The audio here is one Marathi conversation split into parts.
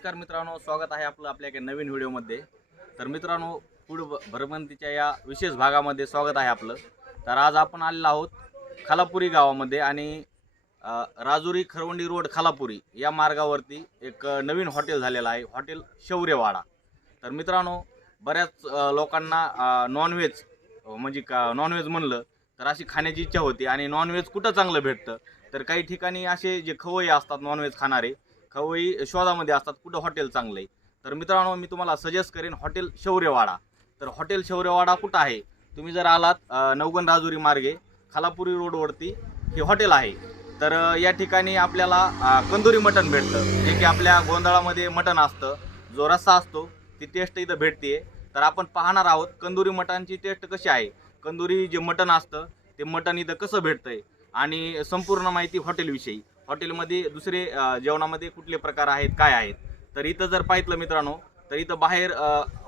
नमस्कार मित्रांनो स्वागत आहे आपलं आपल्या एका नवीन व्हिडिओमध्ये. तर मित्रांनो पुढ भ- भरमंतीच्या या विशेष भागामध्ये स्वागत आहे आपलं. तर आज आपण आलेलो आहोत खालापुरी गावामध्ये आणि राजुरी खरवंडी रोड खालापुरी या मार्गावरती एक नवीन हॉटेल झालेलं आहे हॉटेल शौर्यवाडा. तर मित्रांनो बऱ्याच लोकांना नॉनव्हेज म्हणजे का नॉनव्हेज म्हणलं तर अशी खाण्याची इच्छा होती आणि नॉनव्हेज कुठं चांगलं भेटतं? तर काही ठिकाणी असे जे खवय्ये असतात नॉनव्हेज खाणारे खवई शोधामध्ये असतात कुठं हॉटेल चांगलं आहे तर मित्रांनो मी तुम्हाला सजेस्ट करेन हॉटेल शौर्यवाडा. तर हॉटेल शौर्यवाडा कुठं आहे? तुम्ही जर आलात नवगण राजुरी मार्गे खालापुरी रोडवरती हे हॉटेल आहे. तर या ठिकाणी आपल्याला कंदुरी मटण भेटतं. जे की आपल्या गोंधळामध्ये मटण असतं. जो रस्सा असतो ती टेस्ट इथं भेटते तर आपण पाहणार आहोत कंदुरी मटणची टेस्ट कशी आहे? कंदुरी जे मटण असतं ते मटण इथं कसं भेटतंय? आणि संपूर्ण माहिती हॉटेलविषयी. हॉटेलमध्ये दुसरे जेवणामध्ये कुठले प्रकार आहेत काय आहेत? तर इथं जर पाहितलं मित्रांनो तर इथं बाहेर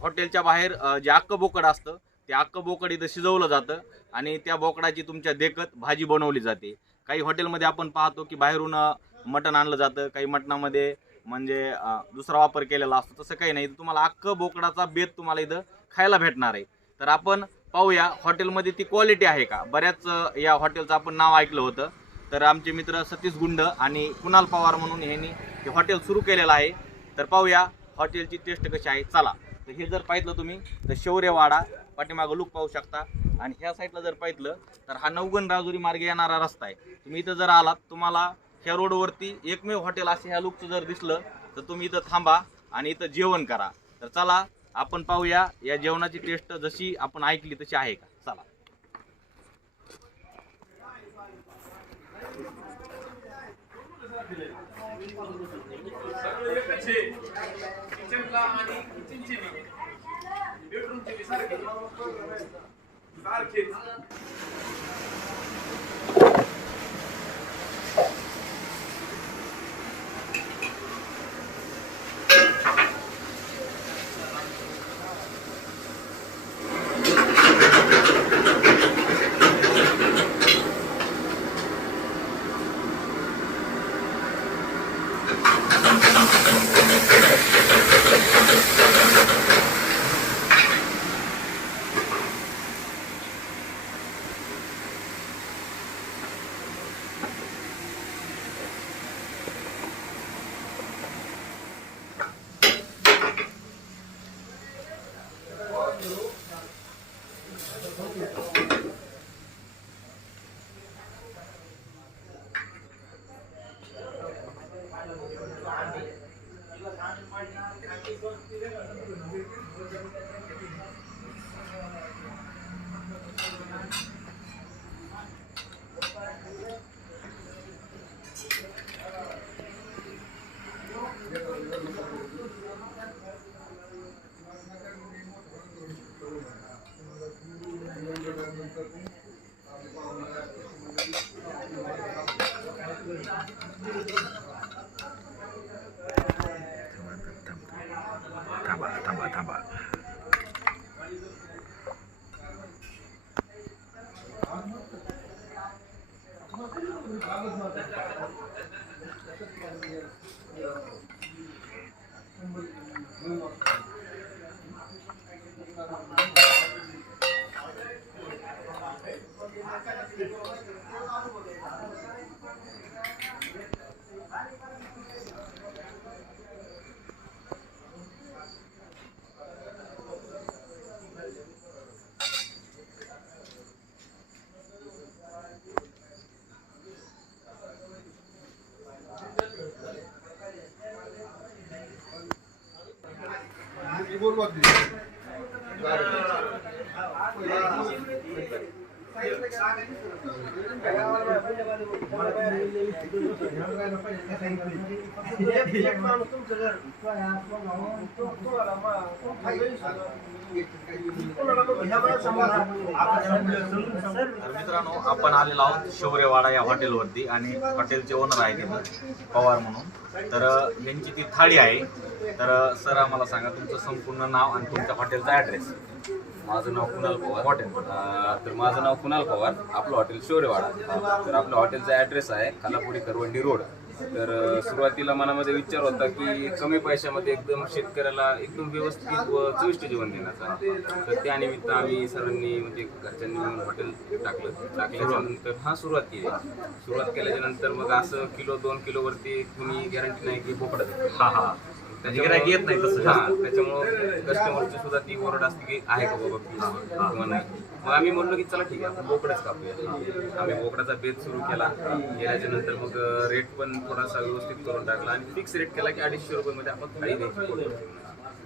हॉटेलच्या बाहेर जे अक्क बोकड असतं ते अक्क बोकड इथं शिजवलं जातं आणि त्या बोकडाची तुमच्या देखत भाजी बनवली जाते. काही हॉटेलमध्ये आपण पाहतो की बाहेरून मटण आणलं जातं काही मटणामध्ये म्हणजे दुसरा वापर केलेला असतो. तसं काही नाही. तुम्हाला अक्क बोकडाचा बेत तुम्हाला इथं खायला भेटणार आहे. तर आपण पाहूया हॉटेलमध्ये ती क्वालिटी आहे का? बऱ्याच या हॉटेलचं आपण नाव ऐकलं होतं. तर आमचे मित्र सतीश गुंड आणि कुणाल पवार म्हणून यांनी हे हॉटेल सुरू केलेलं आहे. तर पाहूया हॉटेलची टेस्ट कशी आहे. चला. तर हे जर पाहितलं तुम्ही तर शौर्यवाडा पाठीमागं लुक पाहू शकता. आणि ह्या साईडला जर पाहितलं तर हा नवगण राजुरी मार्गे येणारा रस्ता आहे. तुम्ही इथं जर आलात तुम्हाला ह्या रोडवरती एकमेव हॉटेल असे ह्या लुकचं जर दिसलं तर तुम्ही इथं थांबा आणि इथं जेवण करा. तर चला आपण पाहूया या जेवणाची टेस्ट जशी आपण ऐकली तशी आहे का? चला. కిచెన్ లా అని కిచెన్ చెవి బెడ్రూమ్ చెవి సార్కి సార్కి किचनला आणि किचनची बेडरूमची बी Claro. Claro. तर मित्रांनो आपण आलेलो आहोत शौर्यवाडा या हॉटेलवरती आणि हॉटेलचे ओनर आहे तिथं पवार म्हणून. तर यांची ती थाळी आहे. तर सर आम्हाला सांगा तुमचं संपूर्ण नाव आणि तुमच्या हॉटेलचा ॲड्रेस माझं नाव कुणाल पवार. हॉटेल तर माझं नाव कुणाल पवार. आपलं हॉटेल शौर्यवाडा. तर आपलं हॉटेलचा ॲड्रेस आहे खालापुरी करवंडी रोड. तर सुरुवातीला मनामध्ये विचार होता की कमी पैशामध्ये एकदम शेतकऱ्याला एकदम व्यवस्थित व चविष्ट जेवण देण्याचा तर त्यानिमित्त आम्ही सर्वांनी म्हणजे घरच्यांनी मिळून हॉटेल टाकलं. टाकल्याच्यानंतर हा सुरुवात केली. सुरुवात केल्याच्यानंतर मग असं किलो दोन किलोवरती कुणी गॅरंटी नाही की बोकडा हा हा. येत नाही तसं हा. त्याच्यामुळं कस्टमरची सुद्धा ती ओरड असते की आहे का बाबा पीस किंवा नाही. मग आम्ही म्हणलो की चला ठीक आहे आपण बोकडच कापूया. आम्ही बोकडाचा बेत सुरू केला. केल्याच्यानंतर मग रेट पण थोडासा व्यवस्थित करून टाकला आणि फिक्स रेट केला की अडीचशे रुपयामध्ये आपण थाळी द्यायची.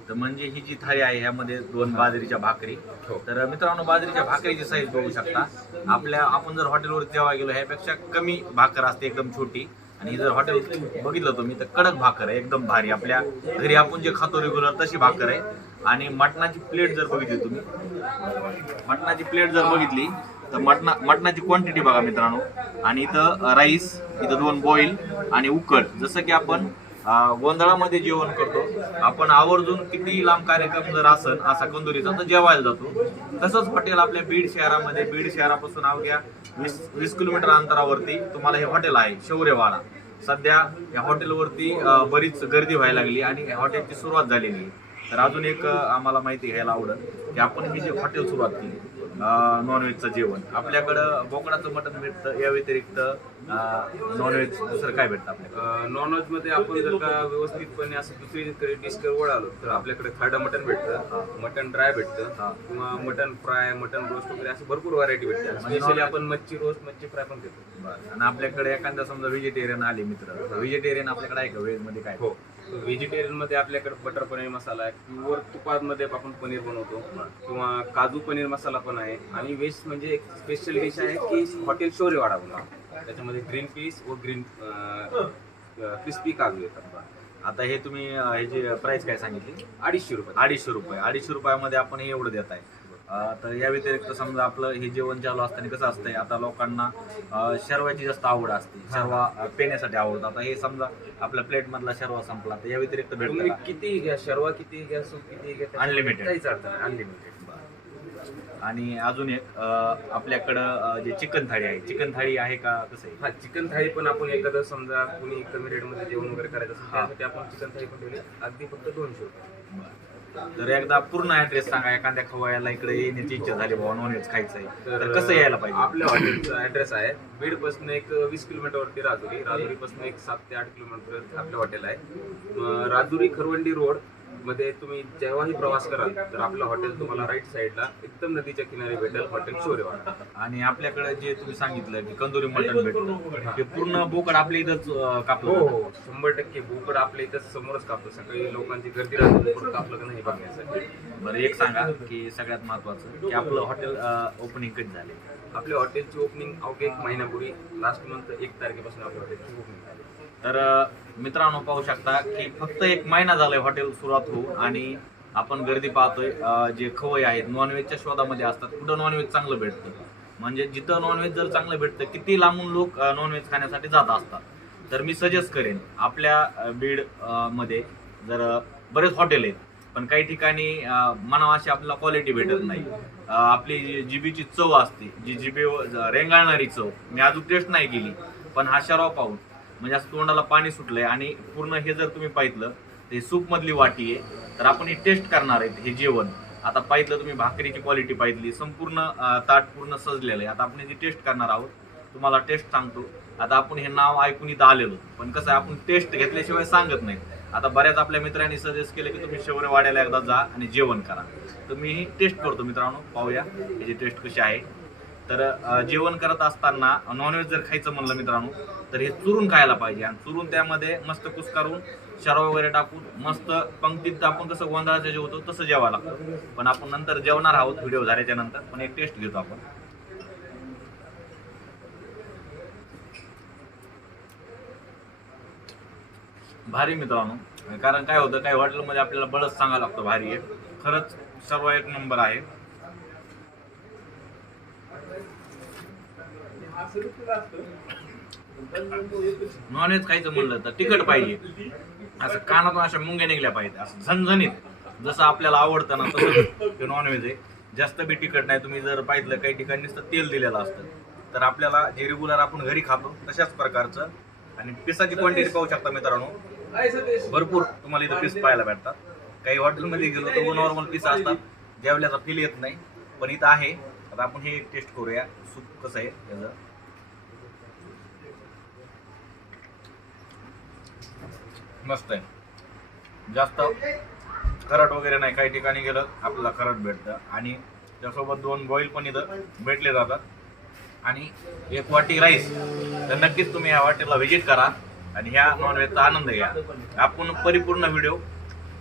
तर म्हणजे ही जी थाळी आहे ह्यामध्ये दोन बाजरीच्या भाकरी. हो. तर मित्रांनो बाजरीच्या भाकरीची साईज बघू शकता. आपल्या आपण जर हॉटेलवर जेव्हा गेलो ह्यापेक्षा कमी भाकर असते एकदम छोटी. आणि जर हॉटेल बघितलं तुम्ही तर कडक भाकर आहे एकदम भारी. आपल्या घरी आपण जे खातो रेग्युलर तशी भाकर आहे. आणि मटणाची प्लेट जर बघितली तुम्ही मटणाची प्लेट जर बघितली तर मटणा मटणाची क्वांटिटी बघा मित्रांनो. आणि इथं राईस इथं दोन बॉईल आणि उकड जसं की आपण गोंधळामध्ये जेवण करतो. आपण आवर्जून किती लांब कार्यक्रम जर असन असा कंदुरीचा तर जेवायला जातो. तसंच हॉटेल आपल्या बीड शहरामध्ये बीड शहरापासून अवघ्या वीस वीस किलोमीटर अंतरावरती तुम्हाला हे हॉटेल आहे शौर्यवाडा. सध्या या हॉटेलवरती बरीच गर्दी व्हायला लागली आणि या हॉटेलची सुरुवात झालेली तर अजून एक आम्हाला माहिती घ्यायला आवडेल की आपण ही जे हॉटेल सुरुवात केली नॉनव्हेजचं जेवण. आपल्याकडं बोकडाचं मटण भेटतं या व्यतिरिक्त नॉनव्हेज दुसरं काय भेटतं आपल्याकडे? नॉनव्हेजमध्ये आपण जर का व्यवस्थितपणे असं दुसरी डिश वळालो तर आपल्याकडे खाडं मटन भेटतं मटन ड्राय भेटतं किंवा मटन फ्राय मटन रोस्ट वगैरे अशी भरपूर व्हरायटी भेटते. स्पेशली आपण मच्छी रोस्ट मच्छी फ्राय पण देतो आणि आपल्याकडे एखादा समजा व्हेजिटेरियन आले मित्र व्हेजिटेरियन आपल्याकडे आहे का? व्हेजमध्ये काय? हो. व्हेजिटेरियनमध्ये आपल्याकडे बटर पनीर मसाला आहे प्युअर तुपामध्ये आपण पनीर बनवतो किंवा काजू पनीर मसाला पण आहे. आणि व्हेज म्हणजे एक स्पेशल डिश आहे की हॉटेल शौर्यवाडा म्हणून. त्याच्यामध्ये ग्रीन पीस व ग्रीन क्रिस्पी काजू येतात आता हे तुम्ही हे जे प्राइस काय सांगितली? अडीचशे रुपये. अडीचशे रुपये. अडीचशे रुपयामध्ये आपण हे एवढं देत आहे. तर या व्यतिरिक्त समजा आपलं हे जेवण चालू असताना कसं असतंय आता लोकांना शर्वाची जास्त आवड असते. शर्वा पेण्यासाठी आवडतं. आता हे समजा आपल्या प्लेट मधला शर्वा संपला तर या व्यतिरिक्त भेटतं? किती घ्या शर्वा किती घ्या सूप किती घ्या नाही. अनलिमिटेड आणि अजून एक अं, आपल्याकडं अं, जे चिकन थाळी आहे चिकन थाळी आहे का कसं आहे? हा चिकन थाळी पण आपण एखादं समजा कुणी कमी रेटमध्ये जेवण वगैरे करायचं असेल त्यासाठी आपण चिकन थाळी पण ठेवली. अगदी फक्त दोनशे रुपये. तर एकदा पूर्ण ऍड्रेस सांगा एखाद्या खवयाला इकडे येण्याची इच्छा झाली बाबा नॉनव्हेज खायचं आहे तर कसं यायला पाहिजे? आपल्या हॉटेलचा ऍड्रेस आहे बीडपासून एक वीस किलोमीटर वरती राजुरी. राजुरी पासून एक सात ते आठ किलोमीटर आपलं हॉटेल आहे. म, राजुरी खरवंडी रोड मध्ये तुम्ही जेव्हाही प्रवास कराल तर आपलं हॉटेल तुम्हाला राईट साईडला एकदम नदीच्या किनारी भेटेल हॉटेल शोरेवाडा आणि आपल्याकडे जे तुम्ही सांगितलं की कंदुरी मटण भेटतं ते पूर्ण बोकड आपल्या इथंच अं, हो कापलं जातं. हो. शंभर टक्के बोकड आपल्या इथं समोरच कापतो सकाळी लोकांची गर्दी राहते बोकड कापलं का नाही बघण्यासाठी. बरं एक सांगा की सगळ्यात महत्वाचं की आपलं हॉटेल ओपनिंग कधी झाले? आपल्या हॉटेलची ओपनिंग अवघे एक महिन्यापूर्वी लास्ट मंथ एक तारखेपासून आपल्या हॉटेलची ओपनिंग झाली. तर मित्रांनो पाहू शकता की फक्त एक महिना झालाय हॉटेल सुरुवात होऊ आणि आपण गर्दी पाहतोय जे खवय आहेत नॉनव्हेजच्या शोधामध्ये असतात. कुठं नॉनव्हेज चांगलं भेटतं? म्हणजे जिथं नॉनव्हेज जर चांगलं भेटतं किती लांबून लोक नॉनव्हेज खाण्यासाठी जात असतात? तर मी सजेस्ट करेन आपल्या बीडमध्ये जर बरेच हॉटेल आहेत पण काही ठिकाणी अं, मनावा अशी आपल्याला क्वालिटी भेटत नाही. आपली जी जिबीची चव असते जी जिबी रेंगाळणारी चव मी अजून टेस्ट नाही केली पण हा शराव पाहून. म्हणजे असं तोंडाला पाणी सुटलंय आणि पूर्ण हे जर तुम्ही पाहितलं तर सूप मधली वाटी आहे तर आपण ही टेस्ट करणार आहेत हे जेवण. आता पाहितलं तुम्ही भाकरीची क्वालिटी पाहितली संपूर्ण ताट पूर्ण सजलेलं आहे. आता आपण जी टेस्ट करणार आहोत. तुम्हाला टेस्ट सांगतो. आता आपण हे नाव ऐकून इथं आलेलो. पण कसं आहे आपण टेस्ट घेतल्याशिवाय सांगत नाही. आता बऱ्याच आपल्या मित्रांनी सजेस्ट केलं की तुम्ही शौर्यवाड्याला एकदा जा आणि जेवण करा. तर मी ही टेस्ट करतो मित्रांनो. पाहूया याची टेस्ट कशी आहे. तर जेवण करत असताना नॉनव्हेज जर खायचं म्हणलं मित्रांनो तर हे चुरून खायला पाहिजे. आणि चुरून त्यामध्ये मस्त कुसकारून शराव वगैरे टाकून मस्त पंक्तीत आपण कसं गोंधळाचं जेवतो तसं जेवायला लागतं. पण आपण नंतर जेवणार आहोत व्हिडिओ झाल्याच्यानंतर पण एक टेस्ट घेतो आपण. भारी मित्रांनो. कारण काय होतं काही हॉटेलमध्ये आपल्याला बळच सांगायला लागतं भारी आहे. खरंच सर्व एक नंबर आहे. नॉनव्हेज खायचं म्हणलं तर तिखट पाहिजे. असं कानातून अशा मुंग्या निघल्या पाहिजे असं झणझणीत. जसं आपल्याला आवडतं ना तसं ते नॉनव्हेज आहे. जास्त बी तिखट नाही. तुम्ही जर पाहिलं काही ठिकाणी नुसतं तेल दिलेलं असतं तर आपल्याला जे रेग्युलर आपण घरी खातो तशाच प्रकारचं. आणि पिसाची क्वांटिटी पाहू शकता मित्रांनो. भरपूर तुम्हाला इथं पीस पाहायला भेटतात. काही हॉटेलमध्ये गेलो तर नॉर्मल पीस असतात. जेवल्याचा फील येत नाही. पण इथं आहे. आता आपण हे टेस्ट करूया. सूप कसं आहे त्याचं? मस्त आहे जास्त करट वगैरे नाही. काही ठिकाणी गेलं आपल्याला करट भेटतं. आणि त्यासोबत दोन बॉईल पण इथं भेटले जातात. आणि एक वाटी राईस तर नक्कीच तुम्ही या वाटेला व्हिजिट करा. आणि ह्या नॉनव्हेजचा आनंद घ्या. आपण परिपूर्ण व्हिडिओ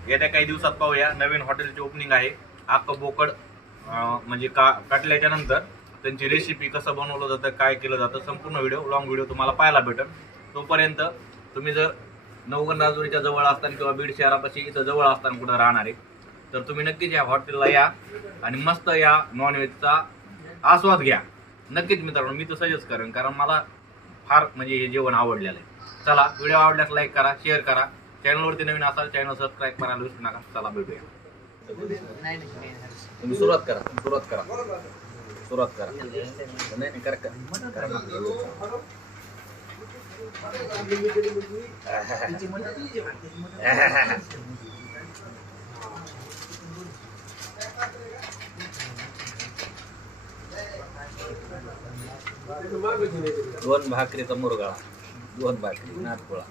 येत्या काही दिवसात पाहूया. नवीन हॉटेलची ओपनिंग आहे. आक्क बोकड म्हणजे का काटल्याच्या नंतर त्यांची रेसिपी कसं बनवलं जातं काय केलं जातं संपूर्ण व्हिडिओ लॉंग व्हिडिओ तुम्हाला पाहायला भेटेल. तोपर्यंत तुम्ही जर नवगण राजुरीच्या जवळ असताना किंवा बीड शहरापाशी इथं जवळ असताना कुठं राहणार आहे तर तुम्ही नक्कीच या हॉटेलला या आणि मस्त या नॉनव्हेजचा आस्वाद घ्या. नक्कीच मित्रांनो मी तर सजेस्ट करेन कारण मला फार म्हणजे हे जेवण आवडलेलं आहे. चला व्हिडिओ आवडल्यास लाईक करा शेअर करा. चॅनलवरती नवीन असाल चॅनल सबस्क्राईब करायला विसरू नका. चला भेटूया. तुम्ही सुरुवात करा सुरुवात करा. सुरुवात करा. नाही नाही करा करा. करा दोन भाकरीचा मुरगाळा. दोन भाकरी नाथपुळा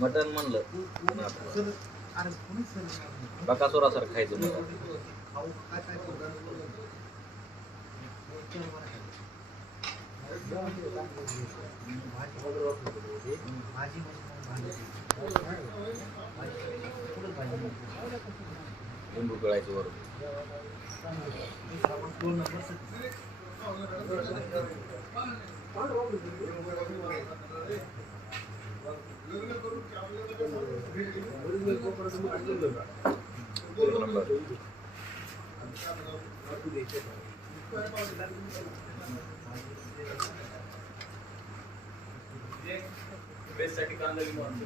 मटण म्हणलं नाटपोळा बकासुरासारखं खायचं मला लिंबू पिळायचं वरून एक नंबर बेस्टसाठी कांदा लिंबू आणतो.